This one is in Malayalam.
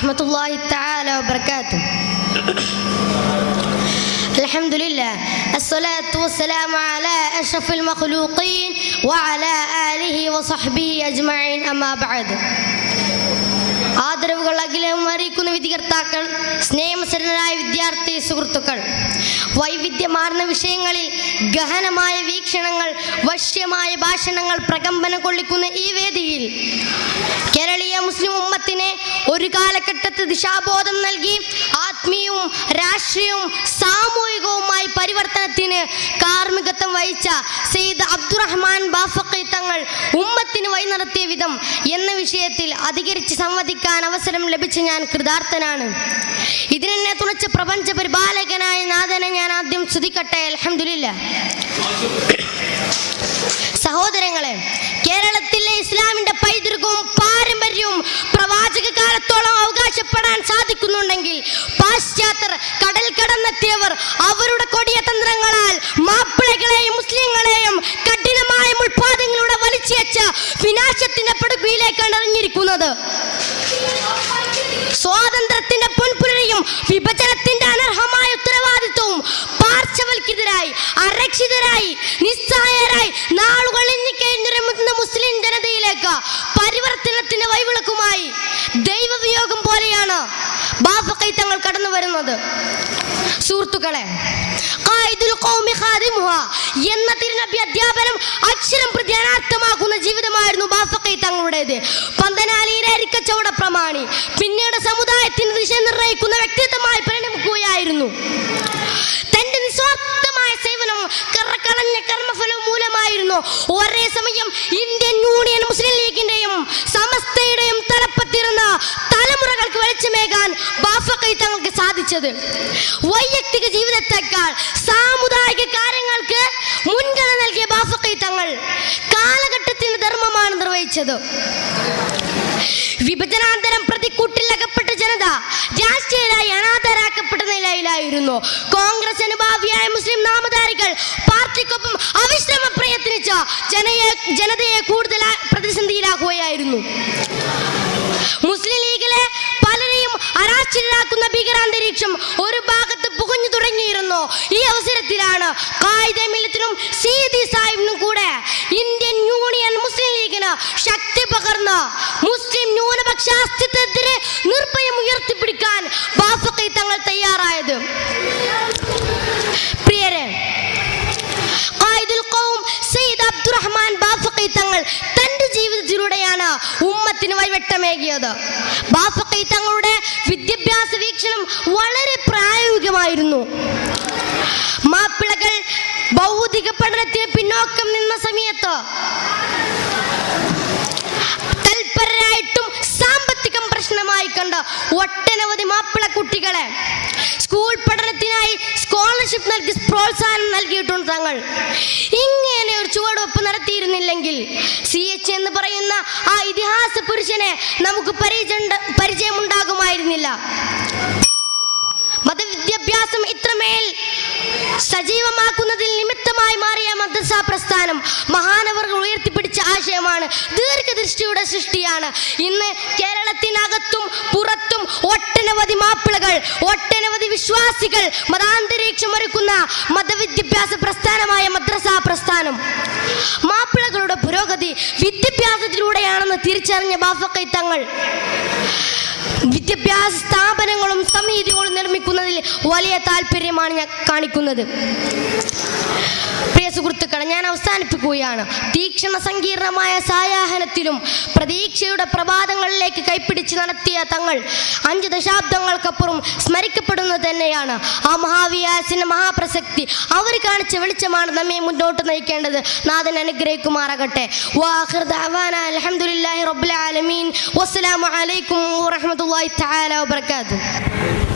റഹ്മത്തുള്ളാഹി തആല വബറകാതുഹു. അൽഹംദുലില്ലാഹ് അസ്സലാത്തു വസ്സലാമു അലാ അഷ്റഫിൽ മഖ്ലൂഖീൻ വഅലാ ആലിഹി വസഹ്ബിഹി അജ്മഈൻ അമ്മാ ബഅദ്. ആദരവുകൾ അഖിലം അറിയിക്കുന്ന വിധികർത്താക്കൾ, സ്നേഹമസരനായ വിദ്യാർത്ഥി സുഹൃത്തുക്കൾ, വൈവിധ്യമാർന്ന വിഷയങ്ങളിൽ ഗഹനമായ വീക്ഷണങ്ങൾ, വശ്യമായ ഭാഷണങ്ങൾ പ്രകമ്പനം കൊള്ളിക്കുന്ന ഈ വേദിയിൽ കേരളീയ മുസ്ലിം ഉമ്മത്തിനെ ഒരു കാലഘട്ടത്തിൽ ദിശാബോധം നൽകി ആത്മീയവും രാഷ്ട്രീയവും സാമൂഹികവുമായി പരിവർത്തനത്തിന് കാർമ്മികത്വം വഹിച്ച സയ്യിദ് അബ്ദുറഹ്മാൻ ബാഫഖി തങ്ങൾ ഉമ്മത്തിന് വഴി നടത്തിയ വിധം എന്ന വിഷയത്തിൽ അധികരിച്ച് സംവദിക്കാൻ അവസരം ലഭിച്ച ഞാൻ കൃതാർത്ഥനാണ്. ഇതിനെന്നെ തുണച്ച പ്രപഞ്ച പരിപാലകനായ നാഥനെ ഞാൻ ആദ്യം സ്തുതിക്കട്ടെ. അൽഹംദുലില്ലാഹ്. സഹോദരങ്ങളെ, കേരളത്തിലെ ഇസ്ലാമിന്റെ പൈതൃകവും പാരമ്പര്യവും പ്രവാചക കാലത്തോളം അവകാശപ്പെടാൻ സാധിക്കുന്നുണ്ടെങ്കിൽ പാശ്ചാത്യർ കടൽ കടന്നെത്തിയവർ അവരുടെ കൊടിയ തന്ത്രങ്ങളാൽ മാപ്പിളകളെയും മുസ്ലിങ്ങളെയും കഠിനമായ മുൾപാദങ്ങളിലൂടെ വലിച്ചയച്ച വിനാശത്തിന്റെ പടുകുഴിയിലേക്കാണ് ഇറങ്ങിയിരിക്കുന്നത്. സ്വാതന്ത്ര്യത്തിന്റെ പൊൻപുലരിയും വിഭജനത്തിന്റെ അനർഹമായ ഉത്തരവാദിത്വവും പാർശ്വവൽക്കരിതരായി, അരക്ഷിതരായി, നിസ്സഹായരായി നാളുകൾ എണ്ണിക്കഴിഞ്ഞിറങ്ങുന്ന മുസ്ലിം ജനതയിലേക്ക് പരിവർത്തനത്തിന്റെ വഴിവിളക്കുമായി ദൈവവിയോഗം പോലെയാണ് ബാഫഖി തങ്ങൾ കടന്നു വരുന്നത്. സുഹൃത്തുക്കളെ, എന്ന തിരുനബി അധ്യാപനം അക്ഷരം പ്രതി അനാർത്ഥമാക്കുന്ന ജീവിതമായിരുന്നു ബാഫഖി തങ്ങളുടേത്. പന്തനാലിയിലെ അരിക്കച്ചവട പ്രമാണി പിന്നീട് സമുദായത്തിന് ദിശ നിർണ്ണയിക്കുന്ന വ്യക്തിത്വമായി പരിണമിക്കുകയായിരുന്നു. തന്റെ നിസ്വാർത്ഥമായ സേവനം കറകളഞ്ഞ കർമ്മഫലം മൂലമായിരുന്നു ഒരേ സമയം ഇന്ത്യൻ യൂണിയൻ മുസ്ലിം ലീഗിന്റെയും സമസ്തയുടെയും തലപ്പത്തിരുന്ന തലമുറകൾക്ക് വെളിച്ചമേകാൻ ബാഫഖി തങ്ങൾക്ക് സാധിച്ചത്. വൈയക്തിക ജീവിതത്തെക്കാൾ സാമുദായിക കാര്യങ്ങൾക്ക് മുൻഗണന നൽകിയ ബാഫഖി തങ്ങൾ കാലഘട്ടത്തിന്റെ ധർമ്മമാണ് നിർവഹിച്ചത്. വിഭജനാന്തരം പ്രതിക്കൂട്ടിലകപ്പെട്ട ജനത രാഷ്ട്രീയരായി അനാഥരാക്കപ്പെട്ട നിലയിലായിരുന്നു. കോൺഗ്രസ് അനുഭാവിയായ മുസ്ലിം നാമധാരികൾ പാർട്ടിക്കൊപ്പം അവിശ്രമ പ്രയത്നിച്ച ജനതയെ കൂടുതൽ പ്രതിസന്ധിയിലാക്കുകയായിരുന്നു. മുസ്ലിം ലീഗിലെ പലരെയും അരാഷ്ട്രീയരാക്കുന്ന ഭീകരാന്തരീക്ഷം ഒരു ഭാഗത്ത് പുകഞ്ഞു തുടങ്ങിയിരുന്നു. ഈ അവസരത്തിലാണ് ഖായിദെ മില്ലത്തിനും സീതി സാഹിബിനും കൂടെ ഇന്ത്യൻ യൂണിയൻ മുസ്ലിം ലീഗിന് ശക്തി പകർന്ന് മുസ്ലിം ന്യൂനപക്ഷ അസ്തിത്വത്തിന് നിർഭയം ഉയർത്തിപ്പിടിക്കാൻ ബാഫഖി തങ്ങൾ തയ്യാറായത്. പ്രിയരെ, ഖായിദുൽ ഖൗം സയ്യിദ് അബ്ദുറഹ്മാൻ ബാഫഖി തങ്ങൾ തന്റെ ജീവിതത്തിലൂടെയാണ് ഉമ്മത്തിന് വഴിവെട്ടമേകിയത്. ബാഫഖി തങ്ങളുടെ വിദ്യാഭ്യാസ വീക്ഷണം വളരെ പ്രായോഗികമായിരുന്നു. മാപ്പിളകൾ ഭൗതിക പഠനത്തിന് പിന്നോക്കം നിന്ന സമയത്ത് തൽപരരായിട്ടും സാമ്പത്തികം പ്രശ്നമായി കണ്ട ഒട്ടനവധി മാപ്പിള കുട്ടികളെ സ്കൂൾ പഠനത്തിനായി സ്കോളർഷിപ്പ് നൽകി പ്രോത്സാഹനം നൽകിയിട്ടുണ്ട് തങ്ങൾ. ഇങ്ങനെ ഒരു ചുവടുവെപ്പ് നടത്തിയിരുന്നില്ലെങ്കിൽ CH എന്ന് പറയുന്ന ആ ഇതിഹാസ പുരുഷനെ നമുക്ക് പരിചയമുണ്ടാകുമായിരുന്നില്ല. മതവിദ്യാഭ്യാസം ഇത്രമേൽ സജീവമാക്കുന്നതിൽ നിമിത്തമായി മാറിയ മദ്രസ പ്രസ്ഥാനം മഹാനവർകൾ ഉയർത്തിപ്പിടിച്ച ആശയമാണ്, ദീർഘദൃഷ്ടിയുടെ സൃഷ്ടിയാണ്. ഇന്ന് കേരളത്തിനകത്തും പുറത്തും ഒട്ടനവധി മാപ്പിളകൾ, ഒട്ടനവധി വിശ്വാസികൾ മതാന്തരീക്ഷം ഒരുക്കുന്ന മതവിദ്യാഭ്യാസ പ്രസ്ഥാനമായ മദ്രസ പ്രസ്ഥാനം. മാപ്പിളകളുടെ പുരോഗതി വിദ്യാഭ്യാസത്തിലൂടെയാണെന്ന് തിരിച്ചറിഞ്ഞ ബാഫഖി തങ്ങൾ വിദ്യാഭ്യാസ സ്ഥാപനങ്ങളും സമിതികളും നിർമ്മിക്കുന്നതിൽ വലിയ താല്പര്യമാണ് ഞാൻ കാണിക്കുന്നത്. പ്രിയ സുഹൃത്തുക്കളെ, ഞാൻ അവസാനിപ്പിക്കുകയാണ്. തീക്ഷണ സങ്കീർണമായ സായാഹനത്തിലും പ്രതീക്ഷയുടെ പ്രഭാതങ്ങളിലേക്ക് കൈപ്പിടിച്ച് നടത്തിയ തങ്ങൾ 5 ദശാബ്ദങ്ങൾക്കപ്പുറം സ്മരിക്കപ്പെടുന്നത് തന്നെയാണ്. ആ മഹാവിയാസിന്റെ മഹാപ്രസക്തി അവർ കാണിച്ച വെളിച്ചമാണ് നമ്മെ മുന്നോട്ട് നയിക്കേണ്ടത്. നാഥൻ അനുഗ്രഹിക്കുമാറാകട്ടെ. വാഖിർ ദഅവാനാ അൽഹംദുലില്ലാഹി റബ്ബിൽ ആലമീൻ. വസ്സലാമു അലൈക്കും വറഹ്മത്തുള്ളാഹി തആല വബറകാതുഹു.